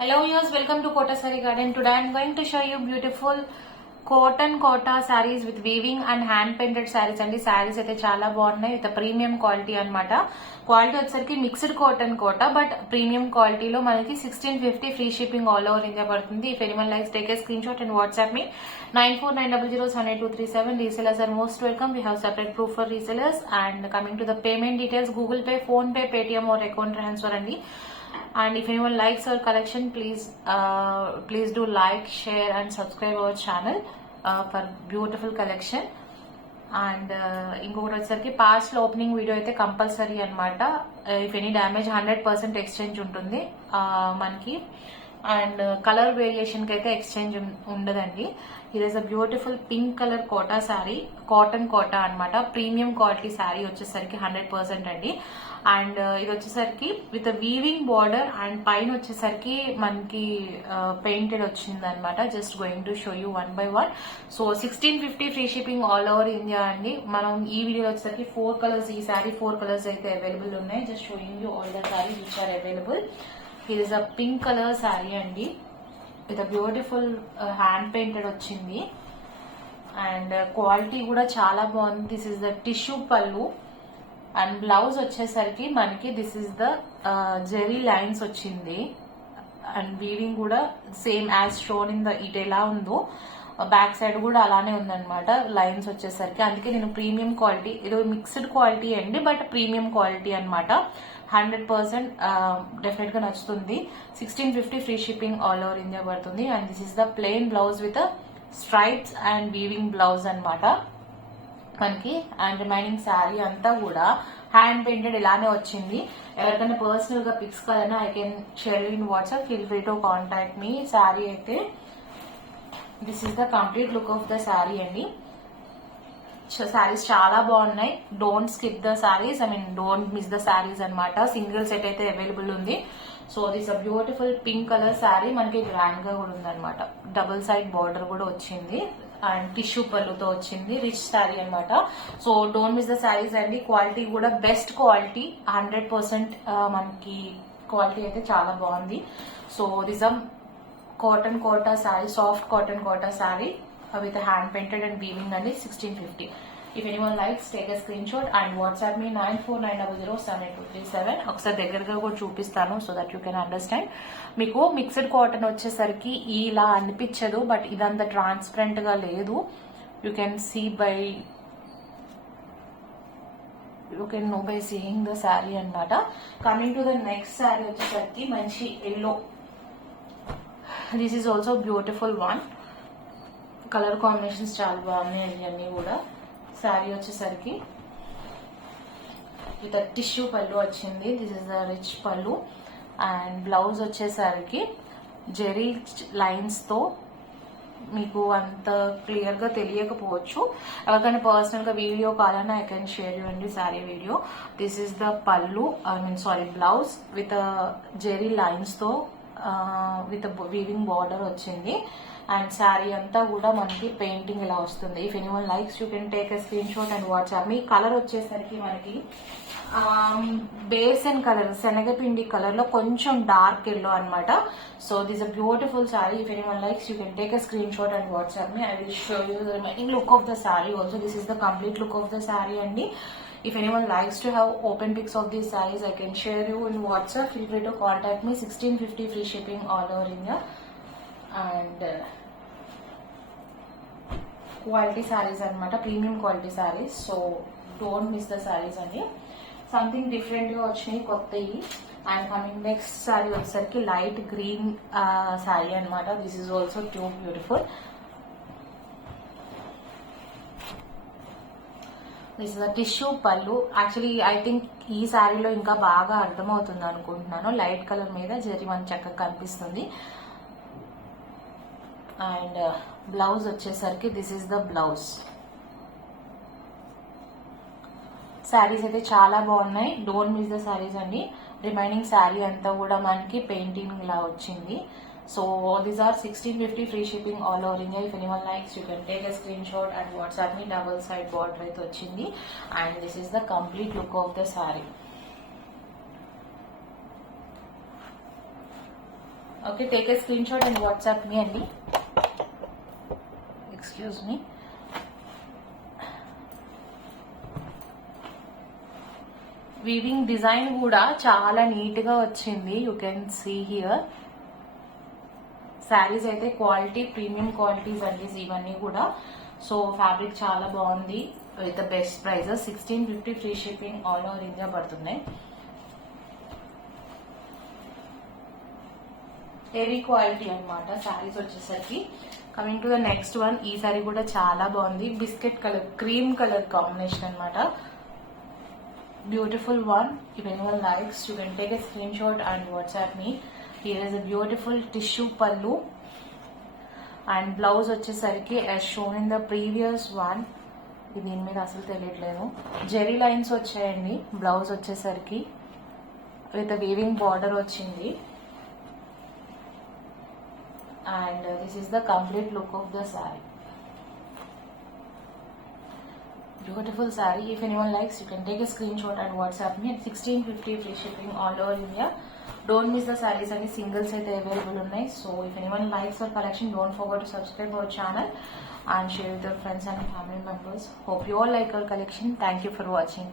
Hello viewers, welcome to Kota Saree Garden. Today I am going to show you beautiful cotton kota sarees with weaving and hand painted sarees అండి. sarees అయితే చాలా బాగున్నాయి with premium quality అన్నమాట. Quality వచ్చేసరికి mixed cotton Kota but premium క్వాలిటీలో మనకి 1650 free shipping all over India పడుతుంది. If anyone likes take a screenshot and WhatsApp me 9490078237. Resellers are most welcome. We have separate proof for resellers. And coming to the payment details, Google Pay, Phone Pay, Paytm or account transfer అండి. And if anyone likes our collection, please do like, share and subscribe our channel for beautiful collection. And ఇంకొకటి వచ్చేసరికి పాస్ట్ లో opening video అయితే కంపల్సరీ అనమాట. If any damage 100% ఎక్స్చేంజ్ ఉంటుంది మనకి. And colour variation కి అయితే ఎక్స్చేంజ్ ఉండదండి. ఇది is a beautiful pink colour Kota sari, cotton Kota అనమాట. ప్రీమియం క్వాలిటీ శారీ వచ్చేసరికి 100% అండి. అండ్ ఇది వచ్చేసరికి విత్ వీవింగ్ బార్డర్ అండ్ పైన వచ్చేసరికి మనకి పెయింటెడ్ వచ్చింది అనమాట. Just going to show you one by one. So 1650 free shipping all over India అండి. మనం ఈ వీడియో వచ్చేసరికి 4 కలర్స్, ఈ శారీ 4 కలర్స్ అయితే అవైలబుల్ ఉన్నాయి. Just showing you all the saris which are available. ఇది is a pink colour sari అండి విత్ బ్యూటిఫుల్ హ్యాండ్ పెయింటెడ్ వచ్చింది. అండ్ క్వాలిటీ కూడా చాలా బాగుంది. This is the tissue pallu. And blouse వచ్చేసరికి మనకి దిస్ ఇస్ ద జెరీ లైన్స్ వచ్చింది. అండ్ వీవింగ్ కూడా same as shown in the it ఎలా ఉందో బ్యాక్ సైడ్ కూడా అలానే ఉందన్నమాట లైన్స్ వచ్చేసరికి. అందుకే నేను ప్రీమియం క్వాలిటీ, ఇది మిక్స్డ్ క్వాలిటీ అండి బట్ ప్రీమియం క్వాలిటీ అనమాట. 100% డెఫినెట్ గా నచ్చుతుంది. 1650 free shipping all over India పడుతుంది. And this is the plain blouse with stripes and weaving blouse అనమాట మనకి. అండ్ రిమైనింగ్ శారీ అంతా కూడా హ్యాండ్ పెయింటెడ్ ఇలానే వచ్చింది. ఎవరికైనా పర్సనల్ గా పిక్స్ కావాలన్నా I can share in WhatsApp. Feel free to contact me. Sari అయితే this is the complete look of the sari అండి. శారీస్ చాలా బాగున్నాయి. Don't skip the saris, I mean don't miss the saris అనమాట. సింగిల్ సెట్ అయితే అవైలబుల్ ఉంది. So this a beautiful pink colour sari మనకి grand గా కూడా ఉందన్నమాట. డబుల్ సైడ్ బార్డర్ కూడా వచ్చింది అండ్ టిష్యూ పళ్ళుతో వచ్చింది. రిచ్ శారీ అనమాట. So don't miss the saris అండి. క్వాలిటీ కూడా బెస్ట్ క్వాలిటీ, 100% మనకి క్వాలిటీ అయితే చాలా బాగుంది. So this a cotton Kota sari, soft cotton Kota sari with hand painted and weaving అండి. 1650. If anyone likes take a screenshot and WhatsApp me 9490078237. ఒకసారి దగ్గరగా కూడా చూపిస్తాను so that you can understand. మీకు మిక్స్డ్ కాటన్ వచ్చేసరికి ఇలా అనిపించదు బట్ ఇదంతా ట్రాన్స్పరెంట్ గా లేదు. You can see by you can know by seeing the sari అనమాట. Coming to the next sari వచ్చేసరికి మంచి yellow. This is also beautiful one. Colour combinations చాలా బాగున్నాయి అన్ని కూడా. శారీ వచ్చేసరికి విత్ టిష్యూ పళ్ళు వచ్చింది. దిస్ ఇస్ ద రిచ్ పళ్ళు. అండ్ బ్లౌజ్ వచ్చేసరికి జెరీ లైన్స్ తో మీకు అంత క్లియర్ గా తెలియకపోవచ్చు. ఎవరికైనా పర్సనల్ గా వీడియో కావాలన్నా ఐ కెన్ షేర్ యూ అండి sari video. This is the pallu, I mean sorry blouse with zari lines తో విత్ వీవింగ్ బార్డర్ వచ్చింది. అండ్ శారీ అంతా కూడా మనకి పెయింటింగ్ ఇలా వస్తుంది. If anyone likes you can take a screenshot and WhatsApp me. Colour వచ్చేసరికి మనకి బేసన్ కలర్, శనగపిండి కలర్ లో కొంచెం డార్క్ ఎల్లో అనమాట. So this a beautiful sari. If anyone likes you can take a screenshot and WhatsApp me. I will show you the remaining look of the sari also. This is the complete look of the sari అండి. If anyone likes to have open pics of these sarees, I can share you in WhatsApp. Feel free to contact me. 1650 free shipping all over India. And quality sarees anamata, premium quality sarees. So don't miss the sarees ani. Something different ga vachinayi kottayi. And coming next saree వచ్చేసరికి light green saree anamata. This is also too beautiful. This is the tissue పళ్ళు. Actually I think ఈ శారీలో ఇంకా బాగా అర్థమవుతుంది అనుకుంటున్నాను. Light colour మీద జరీ మన చక్కగా కనిపిస్తుంది. అండ్ బ్లౌజ్ వచ్చేసరికి this is the blouse. Saris అయితే చాలా బాగున్నాయి. డోంట్ మిస్ ద శారీస్ అండి. రిమైనింగ్ శారీ అంతా కూడా మనకి పెయింటింగ్ లా వచ్చింది. So these are 1650 free shipping all over India. If anyone likes, you can take a screenshot and WhatsApp me. Double side border అయితే వచ్చింది. And this is the complete look of the saree. Okay, take a screenshot and WhatsApp me అండి. Excuse me. Weaving design కూడా చాలా neat గా వచ్చింది. You can see here. Saris అయితే quality premium qualities అండి ఇవన్నీ కూడా. సో ఫ్యాబ్రిక్ చాలా బాగుంది with the best prices. 1650 free shipping all over India పడుతున్నాయి. హెవీ క్వాలిటీ అనమాట శారీస్ వచ్చేసరికి. Coming to the next one, ఈ సారీ కూడా చాలా బాగుంది. Biscuit colour cream colour combination అనమాట. Beautiful one. If anyone likes, you can take a screenshot and WhatsApp me. Here is a beautiful tissue pallu and blouse వచ్చేసరికి as shown in the previous one. ఇది దీని మీద అసలు తెలియట్లేదు. జెరీ లైన్స్ వచ్చాయండి. బ్లౌజ్ వచ్చేసరికి with weaving border వచ్చింది. And this is the complete look of the saree. Beautiful saree. If anyone likes, you can take a screenshot and WhatsApp me at 1650 free shipping all over India. Don't miss the sarees, any singles are available online. So if anyone likes our collection, don't forget to subscribe our channel and share with your friends and family members. Hope you all like our collection. Thank you for watching.